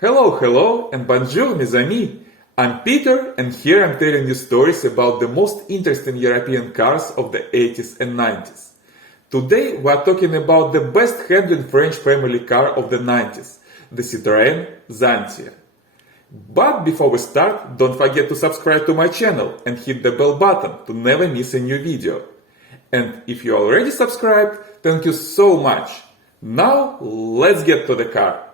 Hello, and bonjour, mes amis! I'm Peter, and here I'm telling you stories about the most interesting European cars of the 80s and 90s. Today we are talking about the best handling French family car of the 90s, the Citroen Xantia. But before we start, don't forget to subscribe to my channel and hit the bell button to never miss a new video. And if you already subscribed, thank you so much! Now let's get to the car.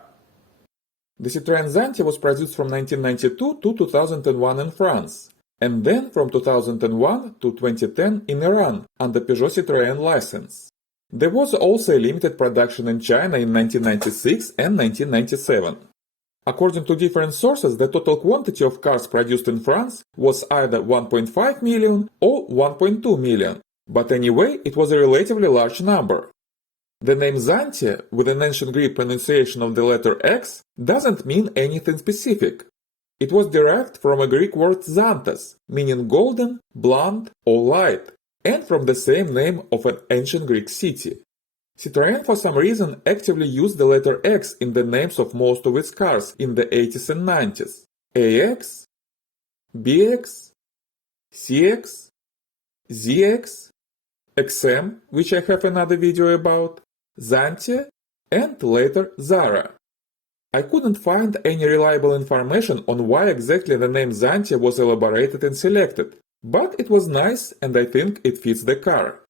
The Citroen Xantia was produced from 1992 to 2001 in France, and then from 2001 to 2010 in Iran under Peugeot Citroën license. There was also a limited production in China in 1996 and 1997. According to different sources, the total quantity of cars produced in France was either 1.5 million or 1.2 million, but anyway, it was a relatively large number. The name Xantia, with an ancient Greek pronunciation of the letter X, doesn't mean anything specific. It was derived from a Greek word xanthos, meaning golden, blunt, or light, and from the same name of an ancient Greek city. Citroën for some reason actively used the letter X in the names of most of its cars in the 80s and 90s. AX, BX, CX, ZX, XM, which I have another video about, Xantia, and later Zara. I couldn't find any reliable information on why exactly the name Xantia was elaborated and selected, but it was nice and I think it fits the car.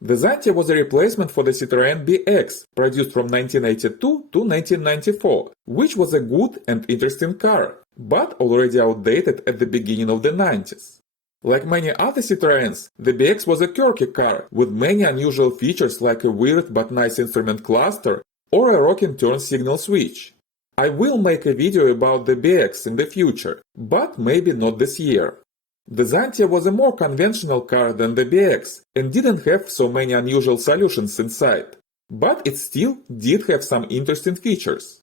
The Xantia was a replacement for the Citroen BX, produced from 1982 to 1994, which was a good and interesting car, but already outdated at the beginning of the 90s. Like many other Citroens, the BX was a quirky car with many unusual features like a weird but nice instrument cluster or a rocking turn signal switch. I will make a video about the BX in the future, but maybe not this year. The Xantia was a more conventional car than the BX and didn't have so many unusual solutions inside, but it still did have some interesting features.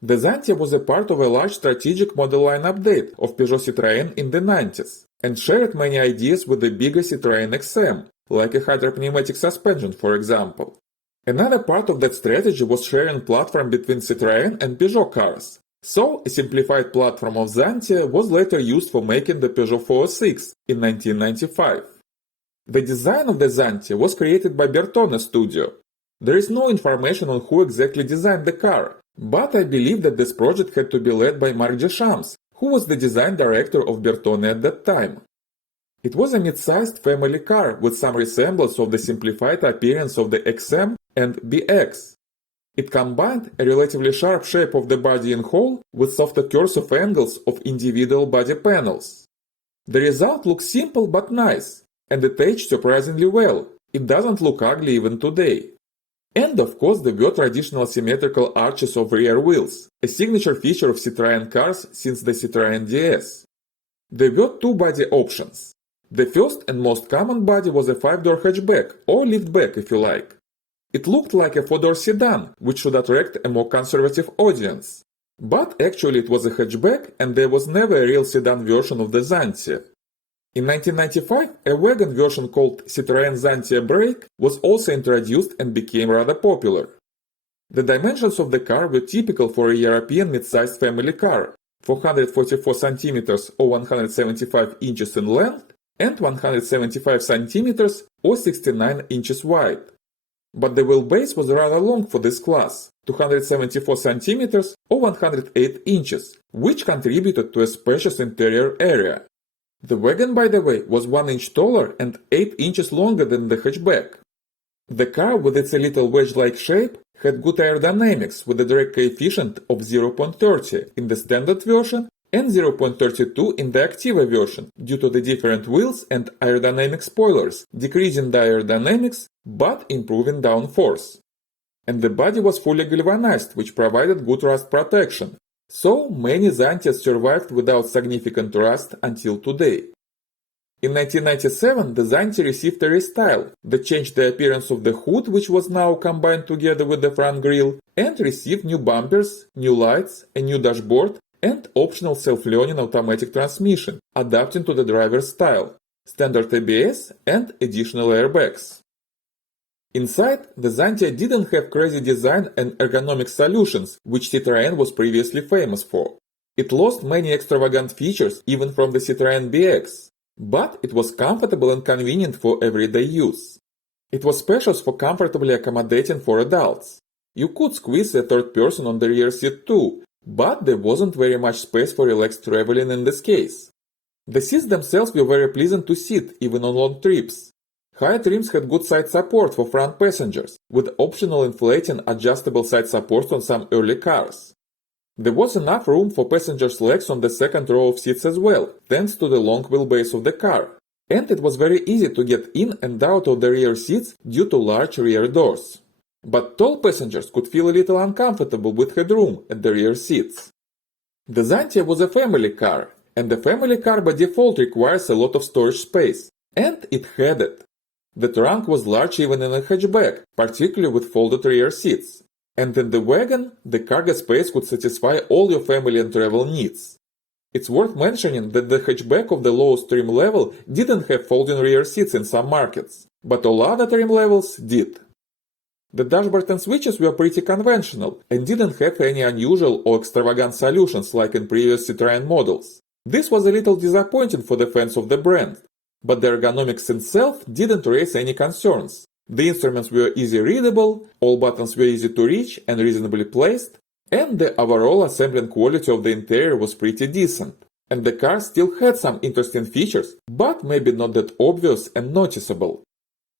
The Xantia was a part of a large strategic model line update of Peugeot Citroën in the 90s, and shared many ideas with the bigger Citroen XM, like a hydropneumatic suspension, for example. Another part of that strategy was sharing platform between Citroen and Peugeot cars, so a simplified platform of Xantia was later used for making the Peugeot 406 in 1995. The design of the Xantia was created by Bertone Studio. There is no information on who exactly designed the car, but I believe that this project had to be led by Marc Deschamps, who was the design director of Bertone at that time. It was a mid-sized family car with some resemblance of the simplified appearance of the XM and BX. It combined a relatively sharp shape of the body in whole with softer curves of angles of individual body panels. The result looks simple but nice, and it aged surprisingly well. It doesn't look ugly even today. And of course there were traditional symmetrical arches of rear wheels, a signature feature of Citroën cars since the Citroen DS. There were two body options. The first and most common body was a 5-door hatchback, or liftback if you like. It looked like a 4-door sedan, which should attract a more conservative audience. But actually it was a hatchback and there was never a real sedan version of the Xantia. In 1995, a wagon version called Citroen Xantia Break was also introduced and became rather popular. The dimensions of the car were typical for a European mid-sized family car, 444 cm or 175 inches in length and 175 cm or 69 inches wide. But the wheelbase was rather long for this class, 274 cm or 108 inches, which contributed to a spacious interior area. The wagon, by the way, was 1 inch taller and 8 inches longer than the hatchback. The car, with its a little wedge-like shape, had good aerodynamics with a drag coefficient of 0.30 in the standard version and 0.32 in the Activa version due to the different wheels and aerodynamic spoilers, decreasing the aerodynamics but improving downforce. And the body was fully galvanized, which provided good rust protection. So many Xantias survived without significant rust until today. In 1997, the Xantia received a restyle that changed the appearance of the hood, which was now combined together with the front grille, and received new bumpers, new lights, a new dashboard, and optional self-learning automatic transmission, adapting to the driver's style, standard ABS, and additional airbags. Inside, the Xantia didn't have crazy design and ergonomic solutions, which Citroen was previously famous for. It lost many extravagant features even from the Citroen BX, but it was comfortable and convenient for everyday use. It was spacious for comfortably accommodating for adults. You could squeeze a third person on the rear seat too, but there wasn't very much space for relaxed traveling in this case. The seats themselves were very pleasant to sit, even on long trips. High trims had good side support for front passengers, with optional inflating adjustable side supports on some early cars. There was enough room for passengers' legs on the second row of seats as well, thanks to the long wheelbase of the car. And it was very easy to get in and out of the rear seats due to large rear doors. But tall passengers could feel a little uncomfortable with headroom at the rear seats. The Xantia was a family car, and the family car by default requires a lot of storage space, and it had it. The trunk was large even in a hatchback, particularly with folded rear seats. And in the wagon, the cargo space could satisfy all your family and travel needs. It's worth mentioning that the hatchback of the lowest trim level didn't have folding rear seats in some markets, but all other trim levels did. The dashboard and switches were pretty conventional and didn't have any unusual or extravagant solutions like in previous Citroen models. This was a little disappointing for the fans of the brand, but the ergonomics itself didn't raise any concerns. The instruments were easy readable, all buttons were easy to reach and reasonably placed, and the overall assembling quality of the interior was pretty decent. And the car still had some interesting features, but maybe not that obvious and noticeable.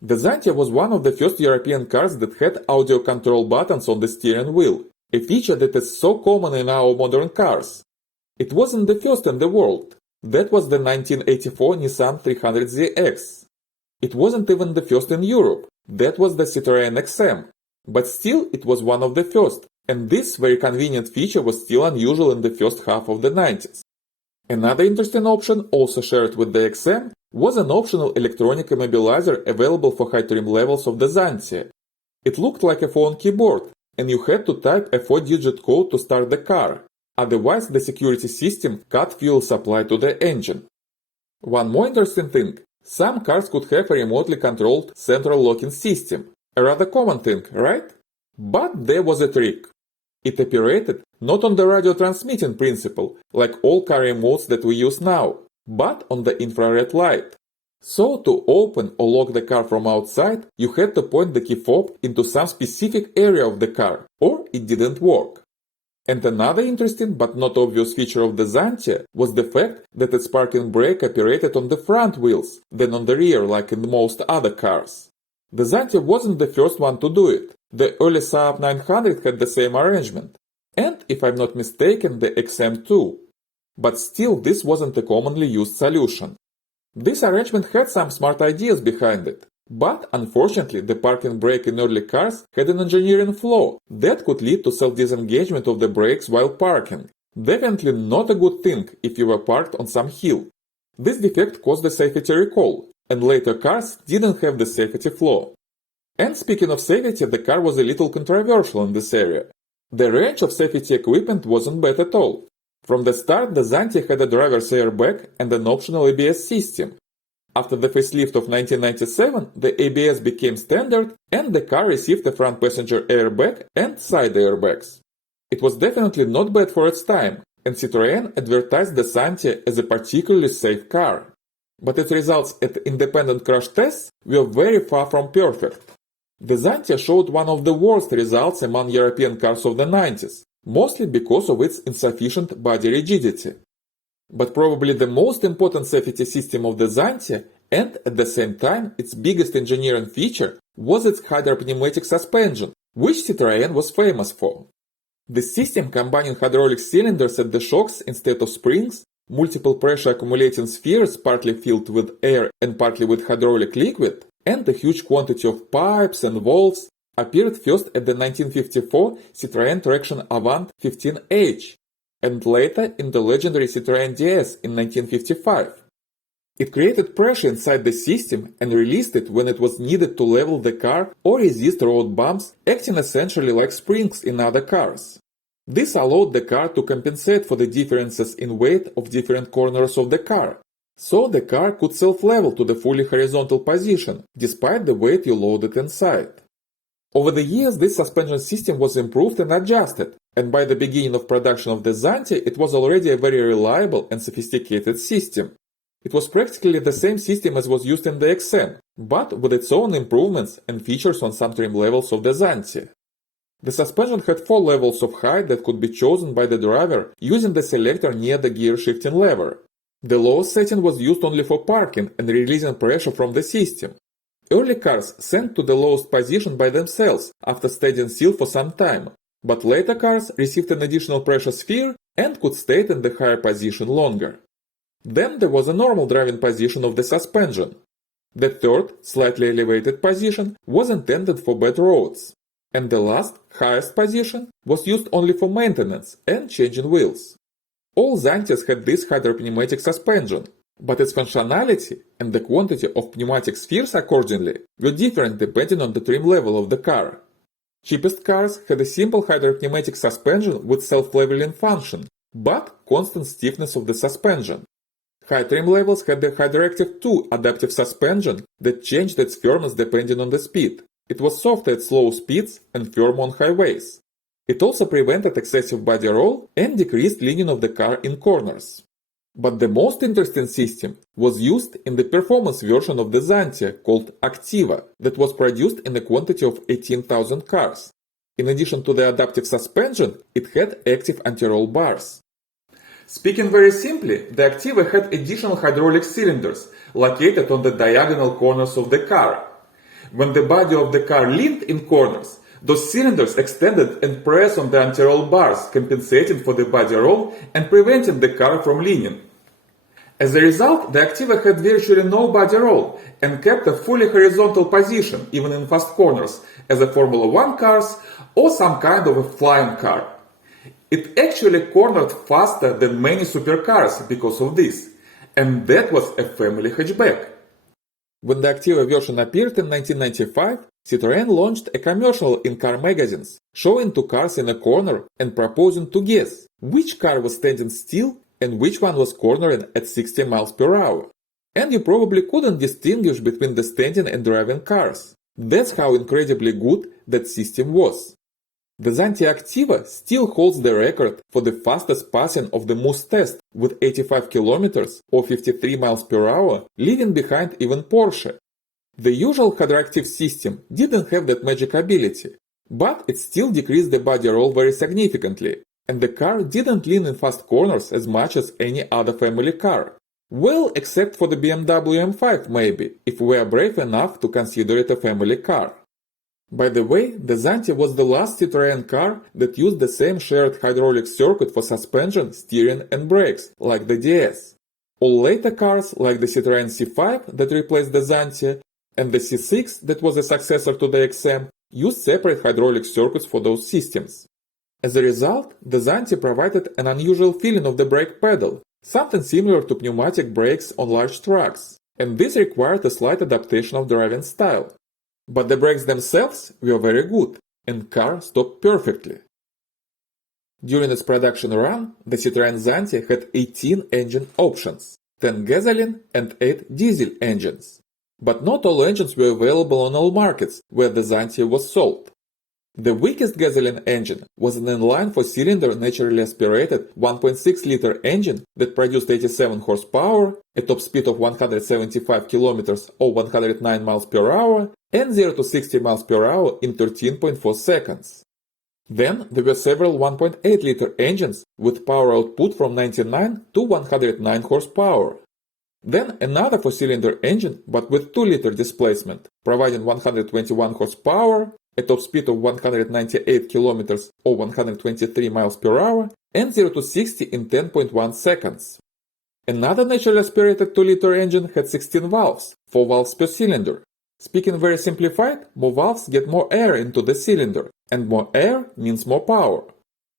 The Xantia was one of the first European cars that had audio control buttons on the steering wheel, a feature that is so common in our modern cars. It wasn't the first in the world. That was the 1984 Nissan 300ZX. It wasn't even the first in Europe. That was the Citroen XM. But still, it was one of the first, and this very convenient feature was still unusual in the first half of the 90s. Another interesting option, also shared with the XM, was an optional electronic immobilizer available for high trim levels of the Xantia. It looked like a phone keyboard, and you had to type a 4-digit code to start the car. Otherwise, the security system cut fuel supply to the engine. One more interesting thing. Some cars could have a remotely controlled central locking system. A rather common thing, right? But there was a trick. It operated not on the radio transmitting principle, like all car remotes that we use now, but on the infrared light. So to open or lock the car from outside, you had to point the key fob into some specific area of the car, or it didn't work. And another interesting but not obvious feature of the Xantia was the fact that its parking brake operated on the front wheels, than on the rear like in most other cars. The Xantia wasn't the first one to do it. The early Saab 900 had the same arrangement. And, if I'm not mistaken, the XM too. But still, this wasn't a commonly used solution. This arrangement had some smart ideas behind it. But, unfortunately, the parking brake in early cars had an engineering flaw that could lead to self-disengagement of the brakes while parking. Definitely not a good thing if you were parked on some hill. This defect caused a safety recall, and later cars didn't have the safety flaw. And speaking of safety, the car was a little controversial in this area. The range of safety equipment wasn't bad at all. From the start, the Xantia had a driver's airbag and an optional ABS system. After the facelift of 1997, the ABS became standard and the car received a front passenger airbag and side airbags. It was definitely not bad for its time, and Citroen advertised the Xantia as a particularly safe car. But its results at independent crash tests were very far from perfect. The Xantia showed one of the worst results among European cars of the 90s, mostly because of its insufficient body rigidity. But probably the most important safety system of the Xantia, and at the same time its biggest engineering feature, was its hydropneumatic suspension, which Citroen was famous for. The system combining hydraulic cylinders at the shocks instead of springs, multiple pressure accumulating spheres partly filled with air and partly with hydraulic liquid, and a huge quantity of pipes and valves, appeared first at the 1954 Citroen Traction Avant 15H, and later in the legendary Citroen DS in 1955. It created pressure inside the system and released it when it was needed to level the car or resist road bumps, acting essentially like springs in other cars. This allowed the car to compensate for the differences in weight of different corners of the car, so the car could self-level to the fully horizontal position, despite the weight you loaded inside. Over the years, this suspension system was improved and adjusted, and by the beginning of production of the Xantia, it was already a very reliable and sophisticated system. It was practically the same system as was used in the XM, but with its own improvements and features on some trim levels of the Xantia. The suspension had 4 levels of height that could be chosen by the driver using the selector near the gear shifting lever. The lowest setting was used only for parking and releasing pressure from the system. Early cars sank to the lowest position by themselves after staying still for some time, but later cars received an additional pressure sphere and could stay in the higher position longer. Then there was a normal driving position of the suspension. The third, slightly elevated position was intended for bad roads, and the last, highest position was used only for maintenance and changing wheels. All Xantias had this hydropneumatic suspension, but its functionality and the quantity of pneumatic spheres accordingly were different depending on the trim level of the car. Cheapest cars had a simple hydropneumatic suspension with self-leveling function, but constant stiffness of the suspension. High trim levels had the Hydroactive 2 adaptive suspension that changed its firmness depending on the speed. It was soft at slow speeds and firm on highways. It also prevented excessive body roll and decreased leaning of the car in corners. But the most interesting system was used in the performance version of the Xantia called Activa that was produced in a quantity of 18,000 cars. In addition to the adaptive suspension, it had active anti-roll bars. Speaking very simply, the Activa had additional hydraulic cylinders located on the diagonal corners of the car. When the body of the car leaned in corners, those cylinders extended and pressed on the anti-roll bars, compensating for the body roll and preventing the car from leaning. As a result, the Activa had virtually no body roll and kept a fully horizontal position even in fast corners, as a Formula 1 cars or some kind of a flying car. It actually cornered faster than many supercars because of this, and that was a family hatchback. When the Activa version appeared in 1995, Citroen launched a commercial in car magazines, showing 2 cars in a corner and proposing to guess which car was standing still and which one was cornering at 60 miles per hour. And you probably couldn't distinguish between the standing and driving cars. That's how incredibly good that system was. The Xantia Activa still holds the record for the fastest passing of the Moose test with 85 km or 53 miles per hour, leaving behind even Porsche. The usual Hydroactive system didn't have that magic ability, but it still decreased the body roll very significantly, and the car didn't lean in fast corners as much as any other family car. Well, except for the BMW M5 maybe, if we are brave enough to consider it a family car. By the way, the Xantia was the last Citroen car that used the same shared hydraulic circuit for suspension, steering and brakes, like the DS. All later cars, like the Citroen C5 that replaced the Xantia, and the C6 that was a successor to the XM, used separate hydraulic circuits for those systems. As a result, the Xantia provided an unusual feeling of the brake pedal, something similar to pneumatic brakes on large trucks, and this required a slight adaptation of driving style. But the brakes themselves were very good, and car stopped perfectly. During its production run, the Citroen Xantia had 18 engine options, 10 gasoline and 8 diesel engines. But not all engines were available on all markets where the Xantia was sold. The weakest gasoline engine was an inline 4-cylinder naturally aspirated 1.6-liter engine that produced 87 horsepower, a top speed of 175 km or 109 miles per hour, and 0 to 60 miles per hour in 13.4 seconds. Then there were several 1.8-liter engines with power output from 99 to 109 horsepower. Then another 4-cylinder engine but with 2-liter displacement, providing 121 horsepower, a top speed of 198 km or 123 miles per hour, and 0 to 60 in 10.1 seconds. Another naturally aspirated 2-liter engine had 16 valves, 4 valves per cylinder. Speaking very simplified, more valves get more air into the cylinder, and more air means more power.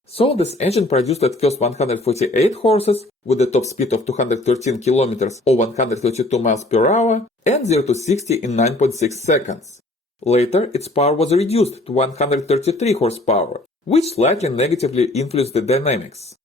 So this engine produced at first 148 horses with a top speed of 213 km or 132 miles per hour and 0 to 60 in 9.6 seconds. Later, its power was reduced to 133 horsepower, which slightly negatively influenced the dynamics.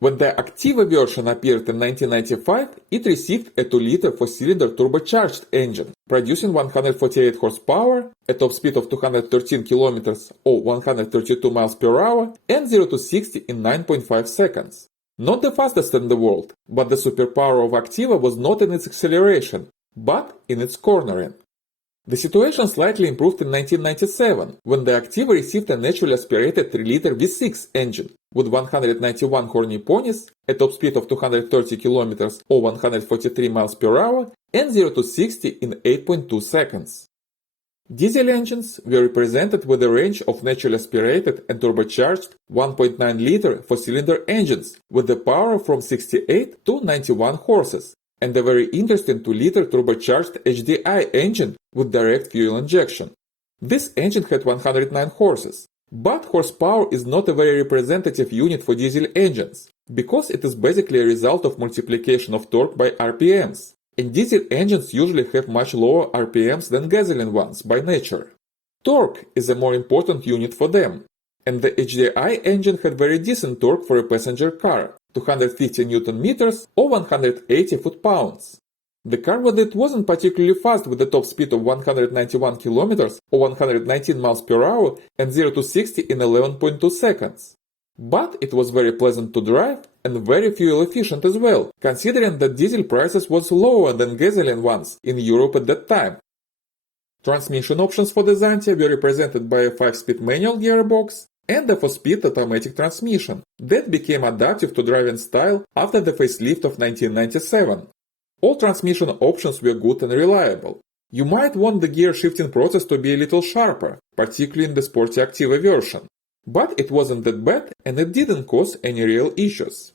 When the Activa version appeared in 1995, it received a 2-liter 4-cylinder turbocharged engine, producing 148 horsepower, a top speed of 213 km or 132 miles per hour, and 0 to 60 in 9.5 seconds. Not the fastest in the world, but the superpower of Activa was not in its acceleration, but in its cornering. The situation slightly improved in 1997, when the Activa received a naturally aspirated 3-liter V6 engine with 191 horny ponies, a top speed of 230 km or 143 miles per hour, and 0 to 60 in 8.2 seconds. Diesel engines were represented with a range of naturally aspirated and turbocharged 1.9-liter 4-cylinder engines with the power from 68 to 91 horses, and a very interesting 2-liter turbocharged HDI engine with direct fuel injection. This engine had 109 horses, but horsepower is not a very representative unit for diesel engines, because it is basically a result of multiplication of torque by RPMs, and diesel engines usually have much lower RPMs than gasoline ones by nature. Torque is a more important unit for them, and the HDI engine had very decent torque for a passenger car, 250 Nm or 180 foot-pounds. The car with it wasn't particularly fast with a top speed of 191 km or 119 miles per hour and 0 to 60 in 11.2 seconds. But it was very pleasant to drive and very fuel efficient as well, considering that diesel prices was lower than gasoline ones in Europe at that time. Transmission options for the Xantia were represented by a 5-speed manual gearbox and a 4-speed automatic transmission that became adaptive to driving style after the facelift of 1997. All transmission options were good and reliable. You might want the gear shifting process to be a little sharper, particularly in the sporty Activa version, but it wasn't that bad and it didn't cause any real issues.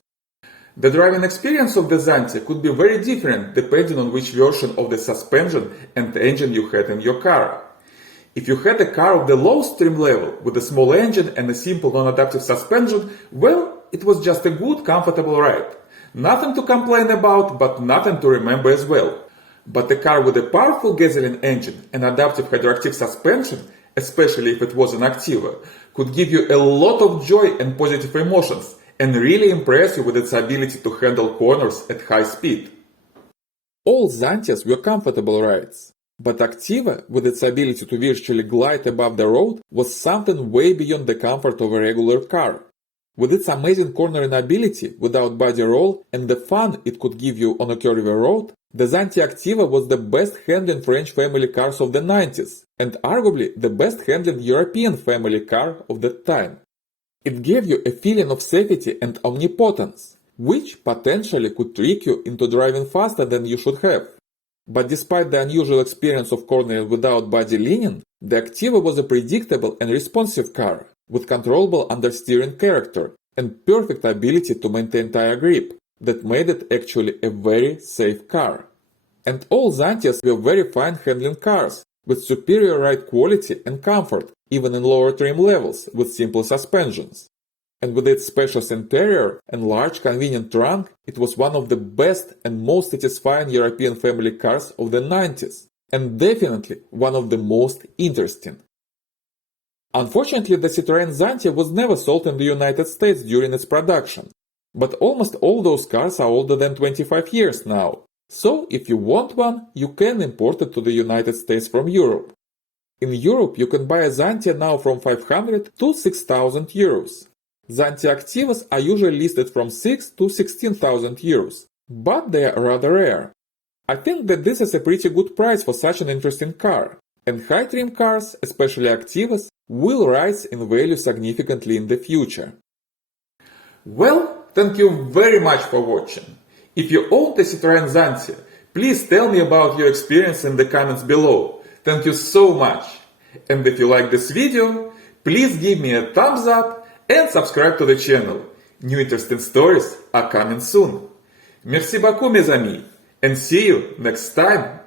The driving experience of the Xantia could be very different depending on which version of the suspension and engine you had in your car. If you had a car of the lowest trim level with a small engine and a simple non-adaptive suspension, well, it was just a good, comfortable ride. Nothing to complain about, but nothing to remember as well. But a car with a powerful gasoline engine and adaptive hydraulic suspension, especially if it was an Activa, could give you a lot of joy and positive emotions and really impress you with its ability to handle corners at high speed. All Xantias were comfortable rides, but Activa, with its ability to virtually glide above the road, was something way beyond the comfort of a regular car. With its amazing cornering ability without body roll and the fun it could give you on a curvy road, the Xantia Activa was the best handling French family cars of the 90s, and arguably the best handling European family car of that time. It gave you a feeling of safety and omnipotence, which potentially could trick you into driving faster than you should have. But despite the unusual experience of cornering without body leaning, the Activa was a predictable and responsive car, with controllable understeering character and perfect ability to maintain tire grip, that made it actually a very safe car. And all Xantias were very fine handling cars, with superior ride quality and comfort, even in lower trim levels with simple suspensions. And with its spacious interior and large convenient trunk, it was one of the best and most satisfying European family cars of the 90s, and definitely one of the most interesting. Unfortunately, the Citroen Xantia was never sold in the United States during its production, but almost all those cars are older than 25 years now, so if you want one, you can import it to the United States from Europe. In Europe, you can buy a Xantia now from 500 to 6,000 euros. Xantia Activas are usually listed from 6 to 16,000 euros, but they are rather rare. I think that this is a pretty good price for such an interesting car, and high trim cars, especially Activas, will rise in value significantly in the future. Well, thank you very much for watching. If you own the Citroen Xantia, please tell me about your experience in the comments below. Thank you so much. And if you like this video, please give me a thumbs up and subscribe to the channel. New interesting stories are coming soon. Merci beaucoup, mes amis, and see you next time.